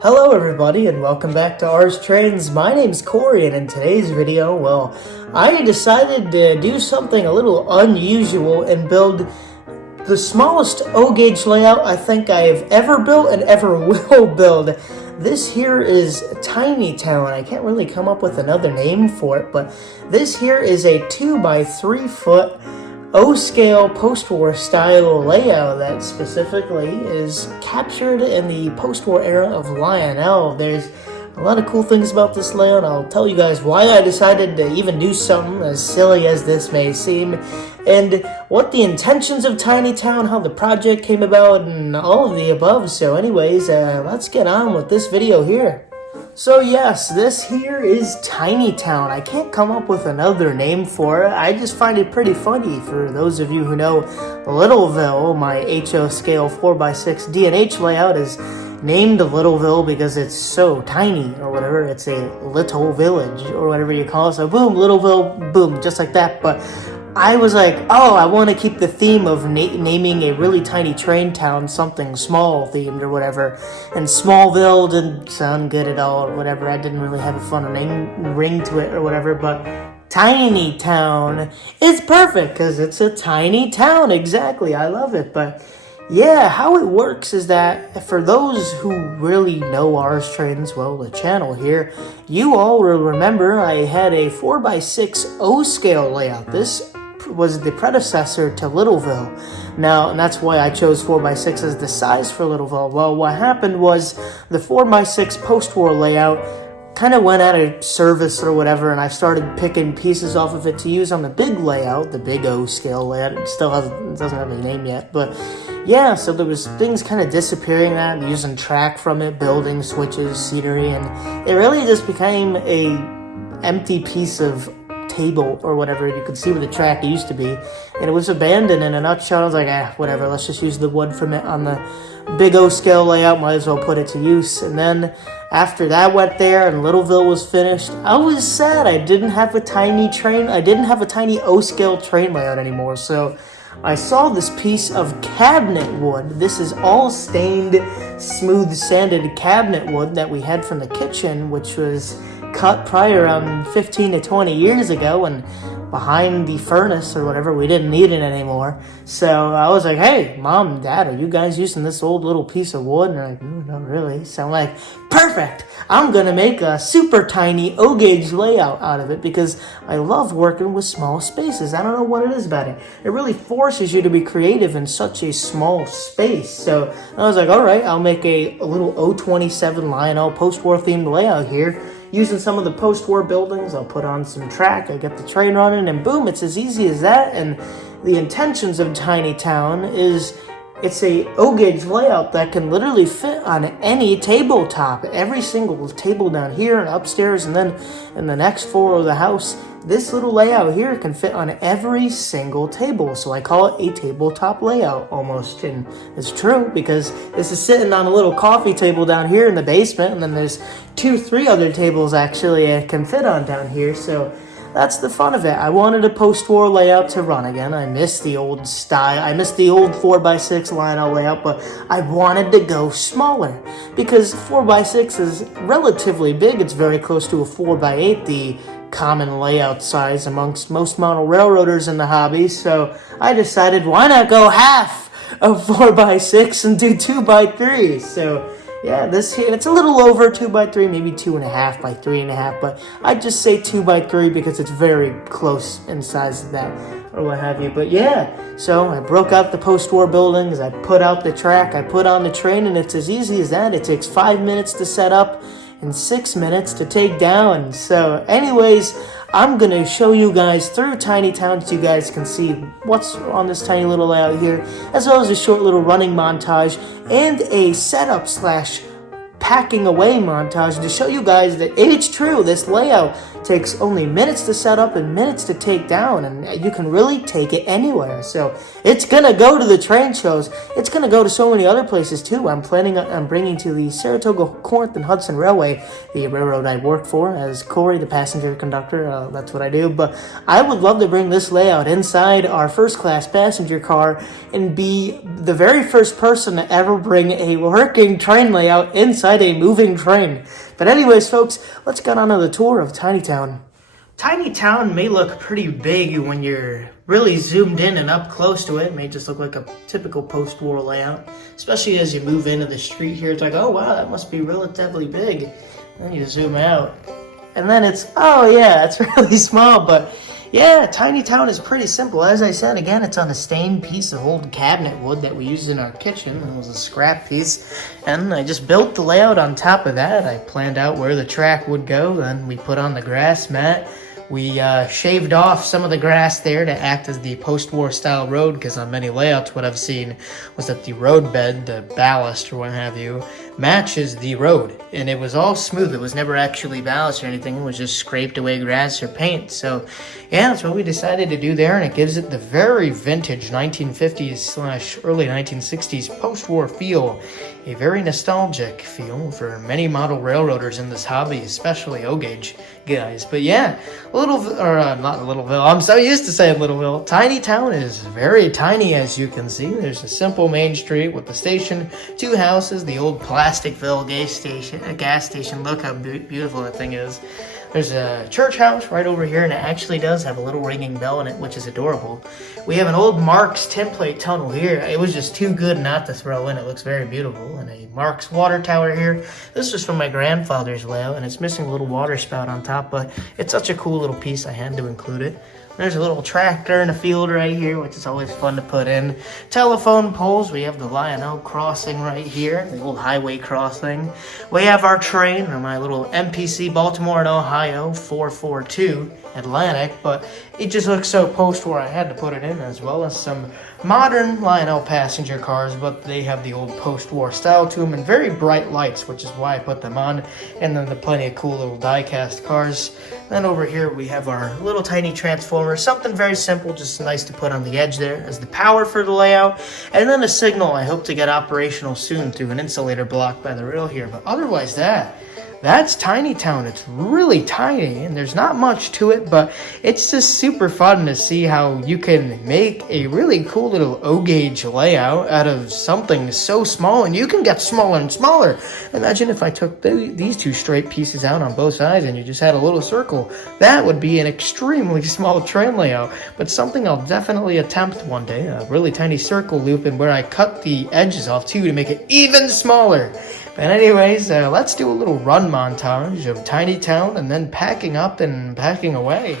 Hello everybody and welcome back to Ours Trains. My name's Corey and in today's video, I decided to do something a little unusual and build the smallest O-gauge layout I think I've ever built and ever will build. This here is Tiny Town. I can't really come up with another name for it, but this here is a 2x3 foot O-scale post-war style layout that specifically is captured in the post-war era of Lionel. There's a lot of cool things about this layout. I'll tell you guys why I decided to even do something as silly as this may seem, and what the intentions of Tiny Town, how the project came about, and all of the above. So anyways, let's get on with this video here. So yes, this here is Tiny Town. I can't come up with another name for it. I just find it pretty funny. For those of you who know Littleville, my HO scale 4x6 D&H layout is named Littleville because it's so tiny or whatever. It's a little village or whatever you call it. So boom, Littleville, boom, just like that. But I was like, oh, I want to keep the theme of naming a really tiny train town something small themed or whatever. And Smallville didn't sound good at all or whatever. I didn't really have a fun name ring to it or whatever. But Tiny Town is perfect because it's a tiny town. Exactly. I love it. But yeah, how it works is that for those who really know Ours Trains, well, the channel here, you all will remember I had a 4x6 O-scale layout. This was the predecessor to Littleville. Now, and that's why I chose 4x6 as the size for Littleville. Well, what happened was the 4x6 post-war layout kind of went out of service or whatever, and I started picking pieces off of it to use on the big layout, the big O-scale layout. It doesn't have a name yet, but yeah, so there was things kind of disappearing that, using track from it, building switches, scenery, and it really just became a empty piece of table or whatever. You could see where the track used to be, and it was abandoned in a nutshell. I was like, whatever, let's just use the wood from it on the big O scale layout, might as well put it to use. And then after that went there and Littleville was finished, I was sad I didn't have a tiny O scale train layout anymore. So I saw this piece of cabinet wood. This is all stained, smooth sanded cabinet wood that we had from the kitchen, which was cut probably around 15 to 20 years ago, and behind the furnace or whatever, we didn't need it anymore. So I was like, hey, Mom, Dad, are you guys using this old little piece of wood? And they're like, not really. So I'm like, perfect, I'm gonna make a super tiny O-gauge layout out of it because I love working with small spaces. I don't know what it is about it. It really forces you to be creative in such a small space. So I was like, all right, I'll make a little O27 Lionel post-war themed layout here. Using some of the post-war buildings, I'll put on some track, I get the train running, and boom, it's as easy as that. And the intentions of Tiny Town is it's a O-gauge layout that can literally fit on any tabletop. Every single table down here and upstairs, and then in the next floor of the house, this little layout here can fit on every single table. So I call it a tabletop layout almost. And it's true because this is sitting on a little coffee table down here in the basement, and then there's 2-3 other tables actually it can fit on down here. So that's the fun of it. I wanted a post-war layout to run again. I miss the old style. I miss the old 4x6 Lionel layout, but I wanted to go smaller because 4x6 is relatively big. It's very close to a 4x8, the common layout size amongst most model railroaders in the hobby. So I decided, why not go half of 4x6 and do 2x3? So yeah, this here, it's a little over 2x3, maybe 2.5 by 3.5, but I just say 2x3 because it's very close in size to that, or what have you. But yeah, so I broke out the post-war buildings, I put out the track, I put on the train, and it's as easy as that. It takes 5 minutes to set up and 6 minutes to take down. So anyways, I'm going to show you guys through Tiny Town so you guys can see what's on this tiny little layout here, as well as a short little running montage and a setup / packing away montage to show you guys that it's true, this layout takes only minutes to set up and minutes to take down, and you can really take it anywhere. So it's gonna go to the train shows, it's gonna go to so many other places too. I'm planning on bringing to the Saratoga, Corinth, and Hudson Railway, the railroad I work for as Corey, the passenger conductor. That's what I do. But I would love to bring this layout inside our first class passenger car and be the very first person to ever bring a working train layout inside inside a moving train. But anyways, folks, let's get on to the tour of Tiny Town. Tiny Town may look pretty big when you're really zoomed in and up close to it. It may just look like a typical post-war layout, especially as you move into the street here. It's like, oh wow, that must be relatively big. Then you zoom out, and then it's, oh yeah, it's really small. But yeah, Tiny Town is pretty simple. As I said, again, it's on a stained piece of old cabinet wood that we used in our kitchen. It was a scrap piece, and I just built the layout on top of that. I planned out where the track would go, then we put on the grass mat. We shaved off some of the grass there to act as the post-war style road, because on many layouts what I've seen was that the road bed, the ballast or what have you, matches the road, and it was all smooth. It was never actually ballast or anything. It was just scraped away grass or paint. So yeah, that's what we decided to do there, and it gives it the very vintage 1950s / early 1960s post-war feel, a very nostalgic feel for many model railroaders in this hobby, especially O-gauge guys. But yeah, not Littleville, I'm so used to saying Littleville. Tiny Town is very tiny, as you can see. There's a simple main street with the station, 2 houses, the old Plasticville gas station. Look how beautiful that thing is. There's a church house right over here, and it actually does have a little ringing bell in it, which is adorable. We have an old Marks template tunnel here. It was just too good not to throw in. It looks very beautiful. And a Marks water tower here. This was from my grandfather's layout, and it's missing a little water spout on top, but it's such a cool little piece I had to include it. There's a little tractor in a field right here, which is always fun to put in. Telephone poles. We have the Lionel crossing right here, the old highway crossing. We have our train, or my little MPC Baltimore and Ohio 442 Atlantic, but it just looks so post-war I had to put it in, as well as some modern Lionel passenger cars, but they have the old post-war style to them and very bright lights, which is why I put them on. And then the plenty of cool little die-cast cars. Then over here we have our little tiny transformer, something very simple, just nice to put on the edge there as the power for the layout. And then a signal I hope to get operational soon through an insulator block by the rail here. But otherwise that's Tiny Town. It's really tiny, and there's not much to it, but it's just super fun to see how you can make a really cool little O-gauge layout out of something so small, and you can get smaller and smaller. Imagine if I took these 2 straight pieces out on both sides and you just had a little circle. That would be an extremely small train layout, but something I'll definitely attempt one day, a really tiny circle loop, and where I cut the edges off too to make it even smaller. But anyways, let's do a little run montage of Tiny Town and then packing up and packing away.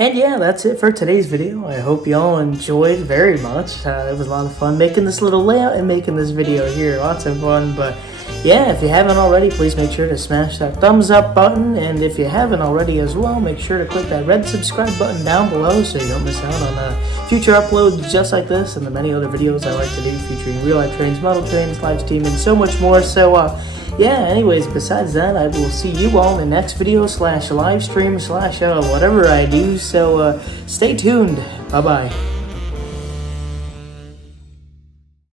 And yeah, that's it for today's video. I hope y'all enjoyed very much. It was a lot of fun making this little layout and making this video here. Lots of fun. But yeah, if you haven't already, please make sure to smash that thumbs up button. And if you haven't already as well, make sure to click that red subscribe button down below so you don't miss out on future uploads just like this and the many other videos I like to do featuring real life trains, model trains, live stream, and so much more. So yeah, anyways, besides that, I will see you all in the next video / live stream / whatever I do. So stay tuned. Bye-bye.